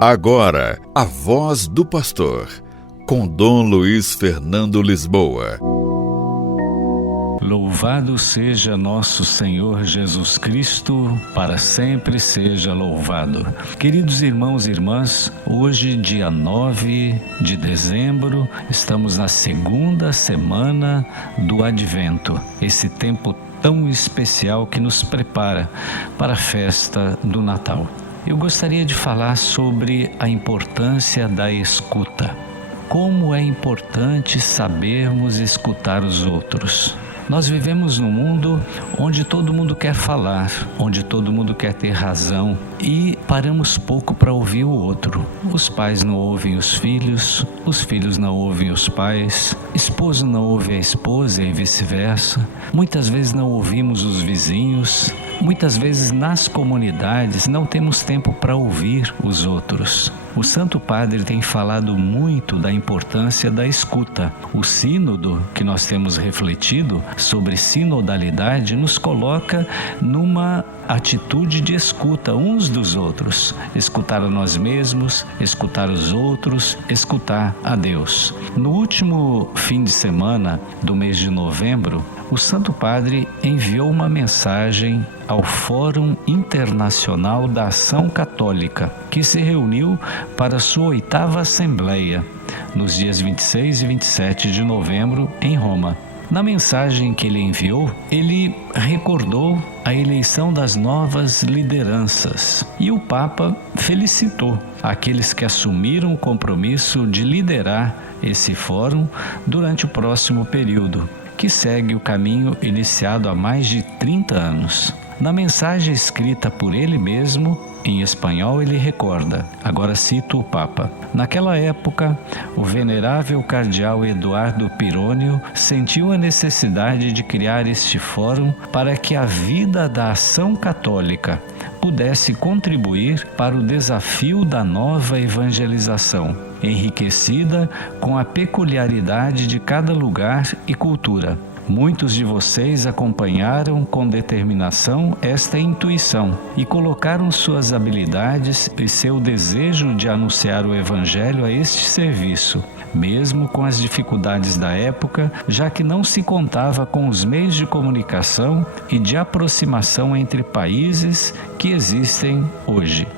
Agora, a voz do pastor, com Dom Luiz Fernando Lisboa. Louvado seja nosso Senhor Jesus Cristo, para sempre seja louvado. Queridos irmãos e irmãs, hoje, dia 9 de dezembro, estamos na segunda semana do Advento, esse tempo tão especial que nos prepara para a festa do Natal. Eu gostaria de falar sobre a importância da escuta. Como é importante sabermos escutar os outros. Nós vivemos num mundo onde todo mundo quer falar, onde todo mundo quer ter razão e paramos pouco para ouvir o outro. Os pais não ouvem os filhos não ouvem os pais, esposo não ouve a esposa e vice-versa. Muitas vezes não ouvimos os vizinhos, muitas vezes nas comunidades não temos tempo para ouvir os outros. O Santo Padre tem falado muito da importância da escuta. O sínodo que nós temos refletido sobre sinodalidade nos coloca numa atitude de escuta uns dos outros. Escutar a nós mesmos, escutar os outros, escutar a Deus. No último fim de semana do mês de novembro, o Santo Padre enviou uma mensagem ao Fórum Internacional da Ação Católica, que se reuniu para sua 8ª Assembleia, nos dias 26 e 27 de novembro, em Roma. Na mensagem que ele enviou, ele recordou a eleição das novas lideranças e o Papa felicitou aqueles que assumiram o compromisso de liderar esse fórum durante o próximo período, que segue o caminho iniciado há mais de 30 anos. Na mensagem escrita por ele mesmo, em espanhol, ele recorda, agora cito o Papa: naquela época, o venerável cardeal Eduardo Pirônio sentiu a necessidade de criar este fórum para que a vida da ação católica pudesse contribuir para o desafio da nova evangelização, enriquecida com a peculiaridade de cada lugar e cultura. Muitos de vocês acompanharam com determinação esta intuição e colocaram suas habilidades e seu desejo de anunciar o Evangelho a este serviço, mesmo com as dificuldades da época, já que não se contava com os meios de comunicação e de aproximação entre países que existem hoje.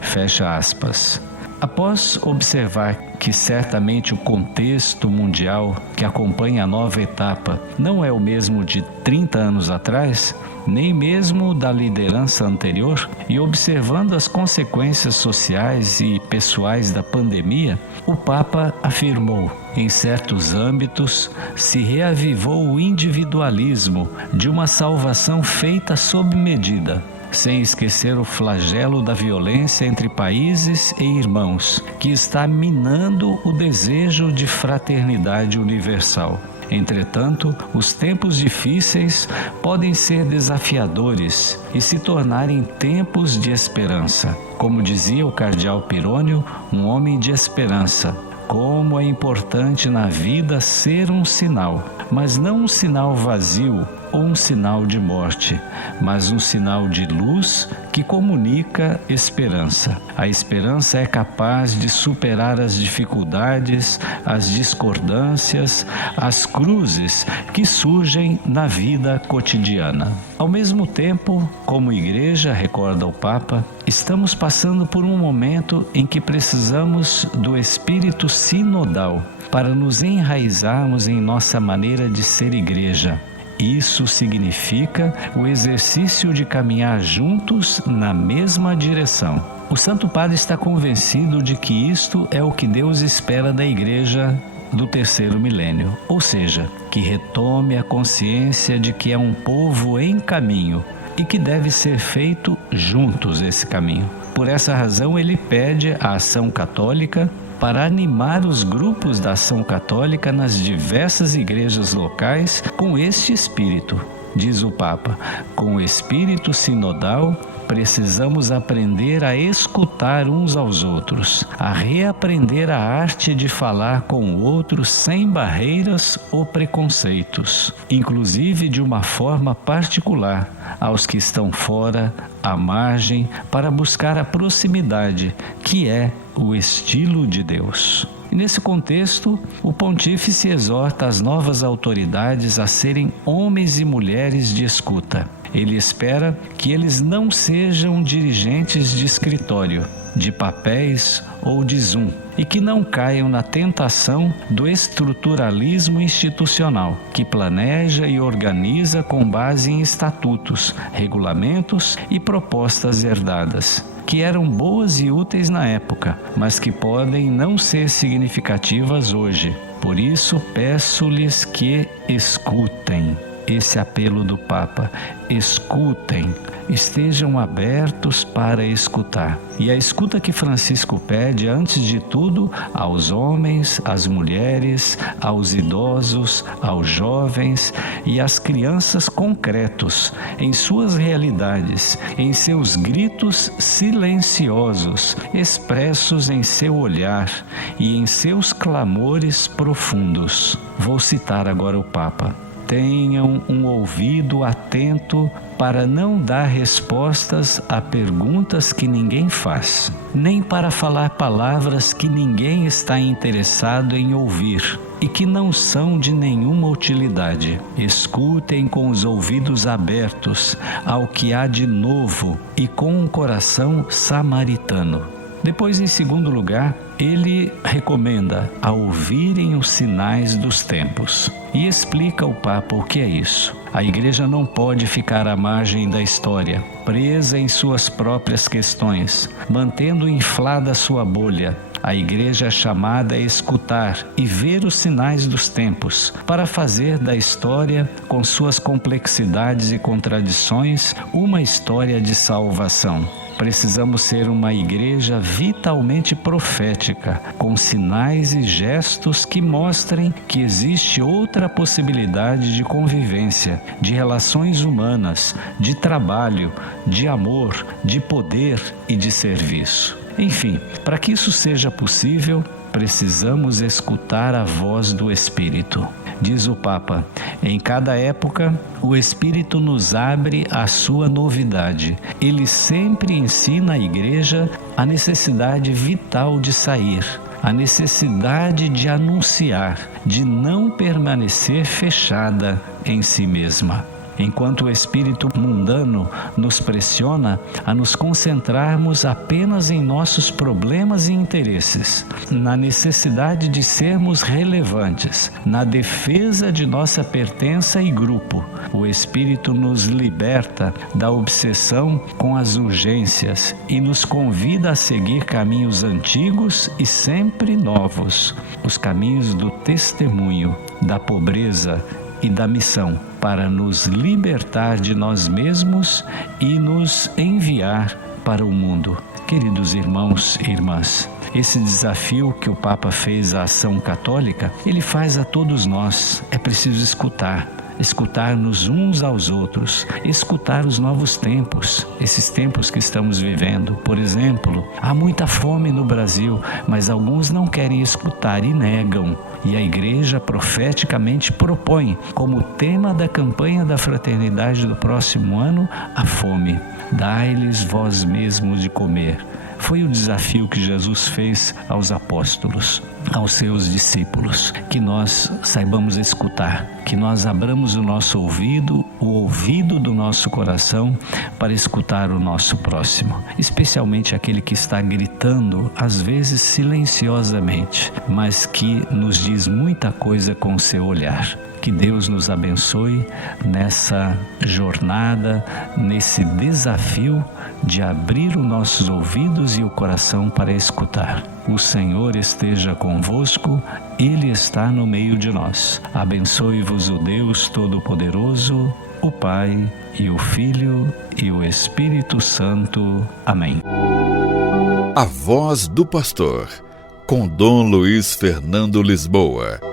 Fecha aspas. Após observar que certamente o contexto mundial que acompanha a nova etapa não é o mesmo de 30 anos atrás, nem mesmo da liderança anterior, e observando as consequências sociais e pessoais da pandemia, o Papa afirmou: em certos âmbitos se reavivou o individualismo de uma salvação feita sob medida, sem esquecer o flagelo da violência entre países e irmãos, que está minando o desejo de fraternidade universal. Entretanto, os tempos difíceis podem ser desafiadores e se tornarem tempos de esperança. Como dizia o cardeal Pirônio, um homem de esperança. Como é importante na vida ser um sinal, mas não um sinal vazio ou um sinal de morte, mas um sinal de luz que comunica esperança. A esperança é capaz de superar as dificuldades, as discordâncias, as cruzes que surgem na vida cotidiana. Ao mesmo tempo, como igreja, recorda o Papa, estamos passando por um momento em que precisamos do espírito sinodal para nos enraizarmos em nossa maneira de ser igreja. Isso significa o exercício de caminhar juntos na mesma direção. O Santo Padre está convencido de que isto é o que Deus espera da Igreja do terceiro milênio, ou seja, que retome a consciência de que é um povo em caminho e que deve ser feito juntos esse caminho. Por essa razão, ele pede a ação católica para animar os grupos da ação católica nas diversas igrejas locais com este espírito. Diz o Papa, com o espírito sinodal, precisamos aprender a escutar uns aos outros, a reaprender a arte de falar com o outro sem barreiras ou preconceitos, inclusive de uma forma particular, aos que estão fora, à margem, para buscar a proximidade, que é o estilo de Deus. E nesse contexto, o pontífice exorta as novas autoridades a serem homens e mulheres de escuta. Ele espera que eles não sejam dirigentes de escritório, de papéis ou de Zoom, e que não caiam na tentação do estruturalismo institucional, que planeja e organiza com base em estatutos, regulamentos e propostas herdadas, que eram boas e úteis na época, mas que podem não ser significativas hoje. Por isso, peço-lhes que escutem. Esse apelo do Papa, escutem, estejam abertos para escutar. E a escuta que Francisco pede, antes de tudo, aos homens, às mulheres, aos idosos, aos jovens e às crianças concretos, em suas realidades, em seus gritos silenciosos, expressos em seu olhar e em seus clamores profundos. Vou citar agora o Papa. Tenham um ouvido atento para não dar respostas a perguntas que ninguém faz, nem para falar palavras que ninguém está interessado em ouvir e que não são de nenhuma utilidade. Escutem com os ouvidos abertos ao que há de novo e com um coração samaritano. Depois, em segundo lugar, ele recomenda a ouvirem os sinais dos tempos. E explica ao Papa o que é isso. A Igreja não pode ficar à margem da história, presa em suas próprias questões, mantendo inflada sua bolha. A Igreja é chamada a escutar e ver os sinais dos tempos, para fazer da história, com suas complexidades e contradições, uma história de salvação. Precisamos ser uma igreja vitalmente profética, com sinais e gestos que mostrem que existe outra possibilidade de convivência, de relações humanas, de trabalho, de amor, de poder e de serviço. Enfim, para que isso seja possível, precisamos escutar a voz do Espírito. Diz o Papa, em cada época, o Espírito nos abre à sua novidade. Ele sempre ensina à Igreja a necessidade vital de sair, a necessidade de anunciar, de não permanecer fechada em si mesma. Enquanto o espírito mundano nos pressiona a nos concentrarmos apenas em nossos problemas e interesses, na necessidade de sermos relevantes, na defesa de nossa pertença e grupo, o Espírito nos liberta da obsessão com as urgências e nos convida a seguir caminhos antigos e sempre novos, os caminhos do testemunho, da pobreza e da missão, para nos libertar de nós mesmos e nos enviar para o mundo. Queridos irmãos e irmãs, esse desafio que o Papa fez à ação católica, ele faz a todos nós. É preciso escutar-nos uns aos outros, escutar os novos tempos, esses tempos que estamos vivendo. Por exemplo, há muita fome no Brasil, mas alguns não querem escutar e negam. E a Igreja profeticamente propõe, como tema da campanha da fraternidade do próximo ano, a fome. Dai-lhes vós mesmos de comer. Foi o desafio que Jesus fez aos apóstolos, aos seus discípulos, que nós saibamos escutar, que nós abramos o nosso ouvido, o ouvido do nosso coração para escutar o nosso próximo, especialmente aquele que está gritando, às vezes silenciosamente, mas que nos diz muita coisa com o seu olhar. Que Deus nos abençoe nessa jornada, nesse desafio de abrir os nossos ouvidos e o coração para escutar. O Senhor esteja convosco, Ele está no meio de nós. Abençoe-vos o Deus Todo-Poderoso, o Pai e o Filho e o Espírito Santo. Amém. A Voz do Pastor, com Dom Luiz Fernando Lisboa.